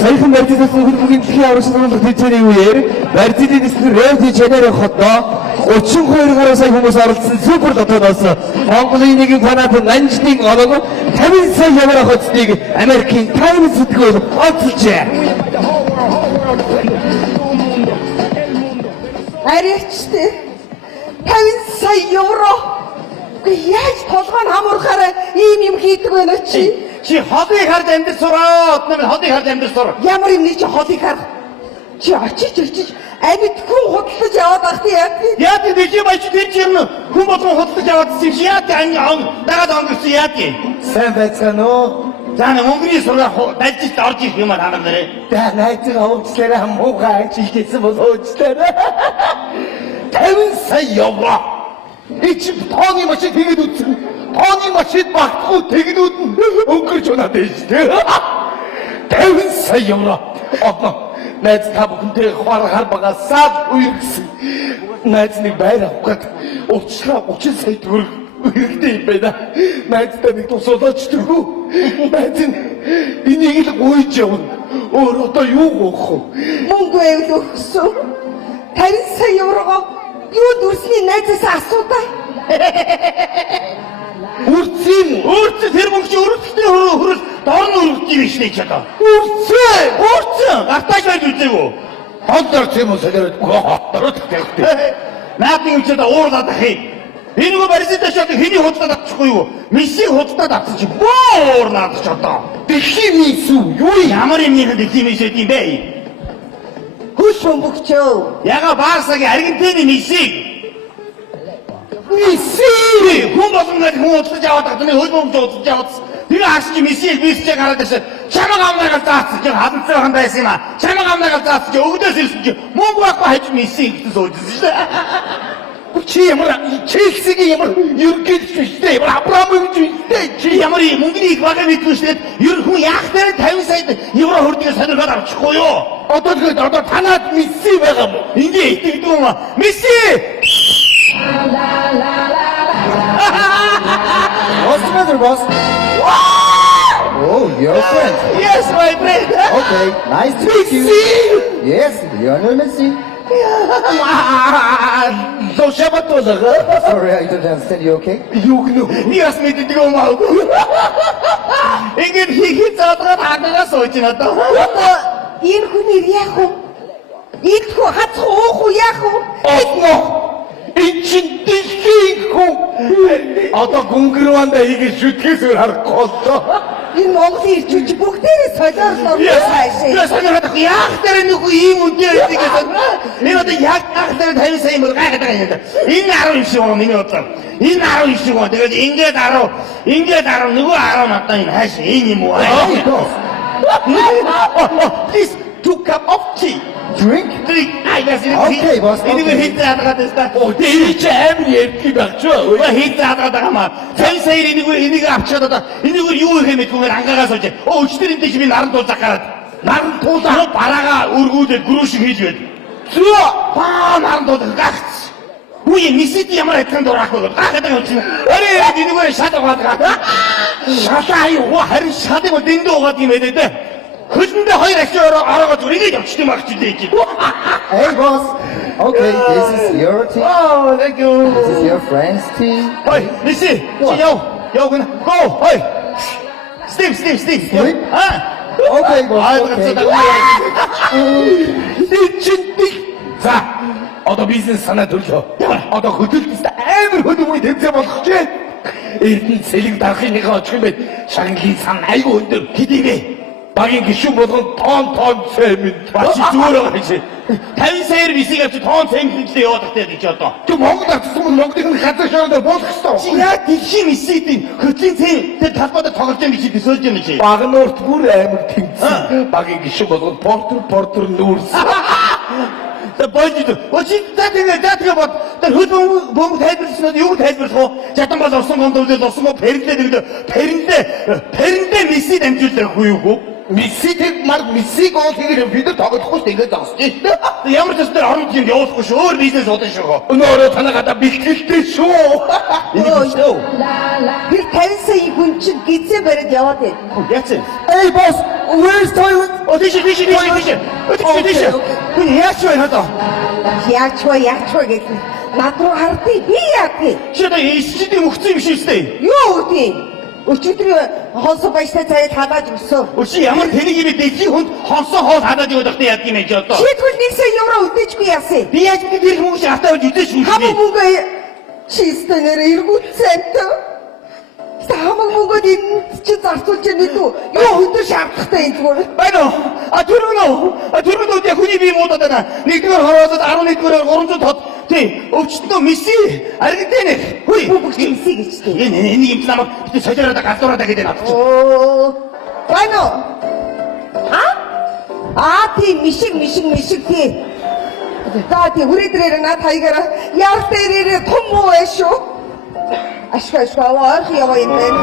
Саяхан Мерцедес хөлбөмбөгийн дэлхийн аварга сургалтын тэмцээний үеэр Мерцедес-ийн Рэв Ченерийн хотоо 32 гаруй сая хүмүүс оролцсон супер лотоноос Монголын нэгэн фанат Нанждын олонго 50 сая евро хоцтыг Америкийн Times сэтгүүл онцолжээ. Аричтэй 50 сая евро. Яаж толгой нь хамуурахаараа ийм юм хийдэг вэ нөө чи? Чи ходыг харж амьдрал сураад нэмэр ходыг харж амьдрал сур. Ямар юм нэг чи ходыг хар. Чи очиж амьд хүн худалдаж яваад ах тий яа. Яа тий чи бач тэр чинь хүн болгон худалдаж яваад чи яа тий дагаад өнгөрсөн яа тий. Сайн байцгаана уу? Таны Монголын сургууль дайжиж орж ирэх юм аа та нарыг. Та найзгаа уучлаарай муухай ажилтсан бол уучлаарай. 50 сая евро. Ич тооны машин тэгээд үтсэн. Тооны машин багтгүй тэгээд өнгөрч унаад байж тээ. 50 сая евро. Одоо найз та бүхэнтэй хавар багасаад үерхсэн. Найзны байр авахад уучлаа 30 сая төгрөг хэрэгтэй юм байна. Найзтай нэг тусалж төгөө. Найз нь энийг л гуйж явна. Өөр одоо юу гоох вэ? Мөнгө байвал өгсөн. 50 сая еврого юу дүрсний найзаас асуудаа. Үрцэн Тэр мөнгө чи өрөвчтэй хөрөл дор нь өрөвч юм шнэ ч одоо. үрцэн Гартаж байж үзээгүй. хондор юм уу сэлэрэг хоттор тэгтэй. Наадын юм чи одоо уурлаад ахыг. Энэ нөгөө барьстай шат хэний худалдаад авчихгүй юу? Мессиг худалдаад авчих чи боо уурлаад ч одоо. Дэлхийн нийсүү юу Ямар юм нэхэд их юм шээд юм бэ? Хүч бөмбөгчөө. Яга Барсагийн Аргентины мессиг нийсүү хүн болгоныг хүн удаж аваад гадны хөлбөмбөж удаж аваад тэр хаш чи мессиг бисчээ гараад ирсэн. Чамаг амнаагаар заацсан чи хаданцсан хан байсан юм а. Чамаг амнаагаар заацсан чи өгдөөс ирсэн чи мөнгө байхгүй хаж мессиг гэсэн суужсэн шүү дээ. чи ямар Челсигийн ямар ерөнхийлөгч биш ямар Абрамович биш Чи ямар юм мөнгөний их бага мэдгүй шүү дээ. Ер хүн яах дээр 50 сая евро хөрдгийг сонирхоод авчихгүй юу? одоо тэгээд одоо танаад Месси байгаа юм уу? Ингээ итгэдэг юм а. Месси! What's the matter, boss? Oh, you're a friend. Yes, my friend. Okay, nice to meet you. Yes, Lionel Messi. Зо шабатозага. Sorry, I don't understand. You okay? Юу гэнэ? Яс мэддэг юм аа. Ингээ хийх заадгаад хагнаас сууж байна одоо. Одоо энэ хүний яах вэ? Идэх үү, хацх уу, уух уу, яах вэ? Одно эчин дэлхийн хүн. Одоо гүнгэрванда хийгээ шүтгэсээр харахгүй боллоо. Энэ Монголын ирчүүч бүгдээрээ солиорлоо хайшаа. Яс санаад яах дээр нүхүү ийм үнээр идэгээ сонно. Энэ одоо яг дээр 50 сая мөр гайхаад байгаа юм. Энэ 10 шиг байгаа миний бодлоор. Энэ 10 шиг байгаа. Тэгээд ингээд 10 нөгөө 10 надаа энэ хааш энэ юм уу? Please 2 cup of tea. Drink? Okay, boss, okay. Энийг хийдээд байгаа Оо тэр чи амар ярьдаг байх ч юу? хийдээд байгаа маа. 50 сая энийг авчаад одоо энийг юу хийх юм бэ? Ангаагаа сууж. Өчтөр энэ чи би наран туулах гараад. Наран туулах бараагаа өргүүлээд гөрөөшиг хийж байд. Зөө наран туулах гагц. Үе Мессити ямар айтхан дурах вэ? Гахаад байгаа юм чи. Арай энийг шат угаад байгаа. Шатаа юу харин шатыг дэндээ угаад юм ээ дээ. Хөлөндөө хоёр ашиг ороогоо зүрийг явчихсан юм агч дээ чи. Hey, boss. Okay, this is your tea. Oh, thank you. This is your friend's tea. Hey, Messi, чи яв гэнэ. Go, hey. Steve. Steve? А? Okay, boss. Okay. За одоо бизнес санаа төрлөө. Одоо хөдөлгөөс амар хөдөлмөрийн тэмцээн болох гэж байна. Эрдэнэ цэлэг дарахын нэг очих юм бэ. Шагналын сан айгүй өндөр хэдий бэ? Багийн гişүн болгон тоон цэмэн бачи зүгээр байгаа чи. 50 саяар бисиг авч тоон цэнгэлээ яваад тахтай гэж одоо. Тэг Монгол авчихсан бол Монголын газар шороор болох Чи ёстой. яг дэлхийн Мессидийн хөтлийн цэн тэр талбайд тоглож байгаа гэж төсөөлж байна чи. Баг нуурт бүр амар тэмцсэн. Багийн гişүн болгон портер нүүрс. Тэ божид. Очи тэгээ бод. Тэр хөлбөмбөг тайлбарласан юу тайлбарлах вэ? Жадан бол орсон гомдуулаад орсон гоо перэндээ Месси дамжуулдаг хүү юу? Месси тэг мар Месси гол хийгээд бид нар тоглохгүй тэгээд зогсож шүү. Ямар ч зүйл орон нутгийн явуулахгүй шүү. Өөр бизнес удаа шүү. Өнөөрөө танагада бэлтгэлтэй шүү. Энэ шүү. Тэр 50 сая хүн чинь гизээ бариад яваад байна. Яцэн. Hey, boss. Where's toilet? Тийш. Хүн яач вэ надаа? Яач вэ гэх нь над руу хардъя би яах вэ? Чи одоо эсчдийн мөхцөн юм шиг үстэй. Юу үгүй. Өчигдөр хонсоо баястай цайд хадаад өгсөн. Чи ямар тэнэг юм бэ? Дэлхийн хүнд хонсоо хоол хадаад явах гэдэг яадаг юм бэ чи одоо? Чигвэл 1 сая евро өдөөжгүй яасан. Би яаж би тэр хүмүүс автаад үдээш юм Хамаг бэ? мөнгө чистэнээр эргүүлцэнт. Хамаг мөнгөд энэ чи зарцуулж яах вэ? Юу өдөр шаардлагатай энэ зүгээр. Байна уу? Түрүүн яг хүний бие муудаад байна. Нэгдүгээр хороолоод 11-р 300 тод. Тий, өвчтөн месси аргидэнэ. Хүй. Бүгд чимсий гэжтэй. Энэ юм намайг бит солиороо галдуураад гэдэг надад. Оо. Байна уу? Тийм мишиг тий. За тий хүрээдрээр над хаягаараа яар дээрээ том уу шүү. Ашгаа яваа юм байна.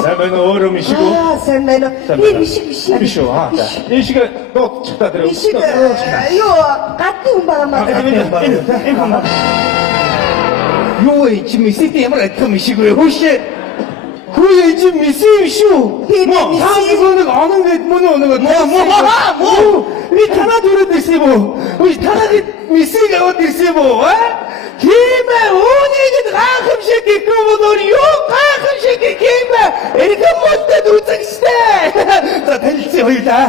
Сайн байна уу өөрөө мишиг үү? Сайн байна. Би мишиг. Биш үү? Энэ шиг дуудчихлаа тэр. Мишиг юу гадны хүн байгаа маа. Юу ээ чи мисиг ямар адилхан мишиг вэ? Хөөшөө. Хөөе чи мисиг юм шүү. Би мисиг. Нэг онон гэд мөн мөө. Би танаа дүрээд ирсэн юм уу? Үгүй танаа мисиг аваад ирсэн юм уу? Тийм ээ, үүнийг гайхамшиг гэх юм бол юу гайхамшиг гэх юм бэ? Эргэн модод үзэгчтэй. За танилцсан хоёулаа.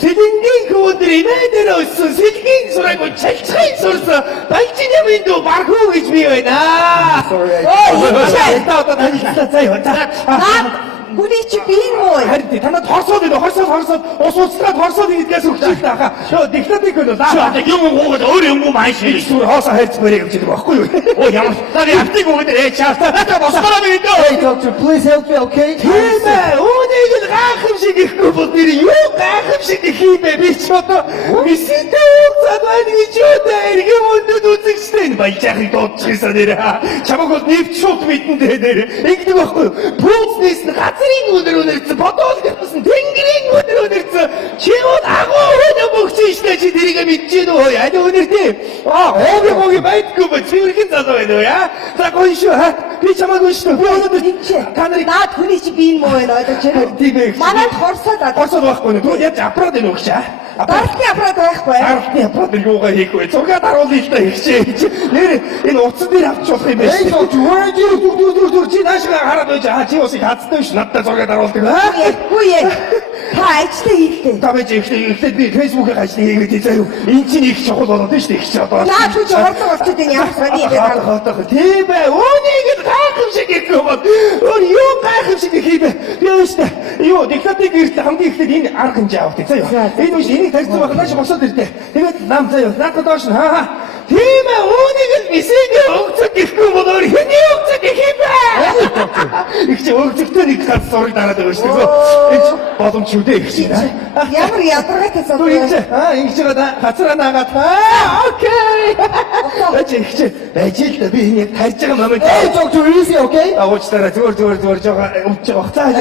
Сэлэнгийн хөвдөр имэдэр өссөн сэлгийн сураг чалчхын сурсан балжин юмд бархуу гэж би байна. Та танилцсан заа юу та. Хүний чи би юу? Харин танаа хорсоод ус уцлаад хорсоод ингэдгээс өгчил таахаа. Шо диктатик бол Чи одоо юм уугаад өөр юм уу маш шиг. зүгээр хоосоо хайрц мөрийг өгч байгаа байхгүй юу? Оо ямар таны автыг уугаад чаастаа босгороо би дөө. Hey doctor, please help me, okay? Тийм ээ, үүнийг л гайхамшиг гэхгүй бол нэр юу гайхамшиг гэх юм бэ? Би ч одоо мисэдээ уцаад байна гэж одоо эргэн мөндөд үзэгчтэй энэ баяжахыг дуудчихсан нэр. Чамаг бол нэвч шууд мэдэн дээр. Ингэдэг байхгүй юу? Пүүцнээс нь газрын өнөр өнөрцөн, бодоолгоос нь тэнгэрийн өнөр өнөрцөн. Чи бол агуу өнөө бөгсөн штэ чи тэрийг мэдчихэв үү? Аль өнөр тийм. Хооги байдгүй ба чирхэн залуу байна уу яа? За гоо шүү ха. Би чамаг шүү. Би өнөөдөр Та нарыг наад хүний чи би муу байна ойлгож байна. тийм ээ. Манайд хорсоод Орсод байхгүй нэ. Тэгвэл яаж апраад энэ өгч аа? даралтны аппарат байхгүй. Аралтны аппарат юугаа хийх вэ? Зургаад харуулъя л да ихчээ. Нэр энэ утсан дээр авч болох юм байна Hey шүү. doctor, where are you? Зүр чи наашгаа хараад байж чи усыг хацтай биш надтай зургаад харуулдаг аа. Үгүй ээ. Та ажлаа хийлээ. Та байж ихтэй би фэйсбүүкээр ажил хийгээд заяа. Энд чинь их чухал болоод байна шүү дээ. Их ч одоо. Наад чи хорлог болчиход энэ ямар сони юм бэ? Тийм ээ. Үүнийг л гайхамшиг гэх юм бол. Өөр юу гайхамшиг гэх юм бэ? Би өштэй. Юу диктатыг ирсэн хамгийн ихтэй энэ арга хэмжээ авах тийм заяа. Энэ үш энийг тарьсан байх нааш босоод ирдэ. Тэгээд нам заяа. Надад доош нь хаа. Тийм ээ. Үүнийг л мисэг өгцөг гэх юм бол өөр хэний өгцөг гэх юм бэ? Их чи өгцөгтэй нэг хад зураг дараад байгаа шүү дээ. Энэ боломж шүү дээ их чи. Ямар ядаргаатай Түр зүйл. ингэж ингэж байгаа гацраа наагаад окей. Байж л да би энэ тарж байгаа момент. Hey doctor, easy, okay? Уучлаарай зүгээр жоо өвч байгаа.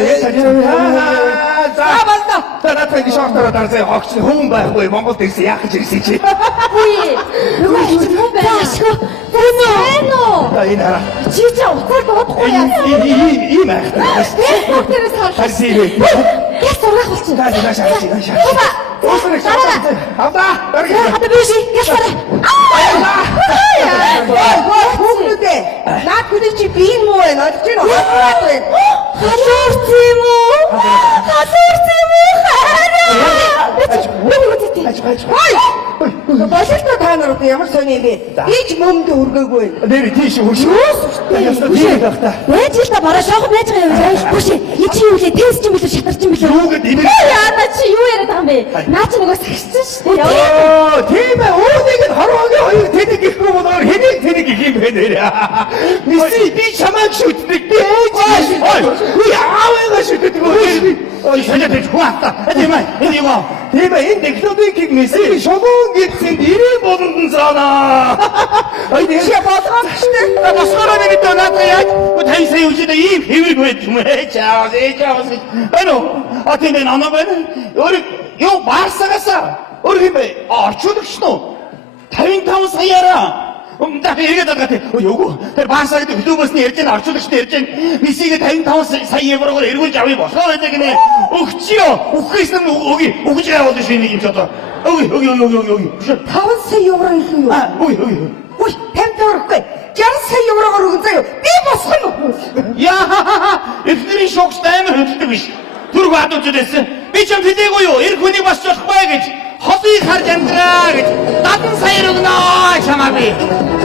За банда. За надад ингэ шортоор дарсаа хогч хүн байхгүй Монголд ирсэн яах гэж ирсэн чи. Үгүй. Нөгөө их юм байна. Тэнөө. За энэ хараа. Чи уцаар дуудахгүй яа. Ийм айхтар. Тэрээс хавч. Тарсив. Яс урах болчих. Нааш. Уусрах. Авда. Хата биш. Яс урах. Хүүхдүүдээ наад хүний чи би муу байна ойлгож байна уу? Халуурсан юм уу? Халуурсан юм уу? Боловч та нар ямар сони юм бэ? Би ч мөмдө өргөөгүй. Нэр тийш өгш. Ястаа тийм байх та. Яаж л та бараа шоох байж байгаа юм. Бүш. И чи юу лээ? Тест ч юм билүү, шатар ч юм билүү. Юу гэдэг юм бэ? Яа на чи юу яриад байгаа юм бэ? Наа чи нөгөө сагчсан шүү дээ. Оо, тийм ээ. Үүнийг нь хорвоогийн хоёр тэнэг гэхгүй болоор хэнийг тэнэг гэх юм бэ нэр. Миси би чамайг шүтдэг. Би ээж. Би аавыгаа шүтдэг. Ой, санаа гэж хуата. Тийм ээ. Энэ юм. Тийм ээ. Энэ технологиг миси шогоон гэсэн ирээ болонд заана. Ой, Чи болгоомжтой. Босгороо нэг дөө надад яаж тань сая үжид ийм хэвэг байд юм ээ. Чаавс. Ano? Тийм ээ. Анаа байна. Юу баарсагасаа. Өөр юм бэ? Орчуулагч нь 55 саяараа 나도 얘기하던 것 같아. 요거, 마사기도 위도버스니 ярь잖아. 얼추덕시도 ярь잖아. 미시가 55 사이에 보라고 이러고 있지. 왜 뭐, 사와 되겠네. 그치요? 그 있으면, 여기, 오구지가 어디서 있는 게 있었다. 여기. 타원세 요구라 있어요. 여기. 우리 템터를 꽤 쩔세 요구라 그러고요. 띠버 야, 애들이 쇼크스타임을 어떻게 비시. 들고 왔던 줄 됐어. 미점 비대고요. 이렇게 언니 봤어. 봐야겠지. 허수이 가르쳤더라. 나쁜 사이로구나. 참아비.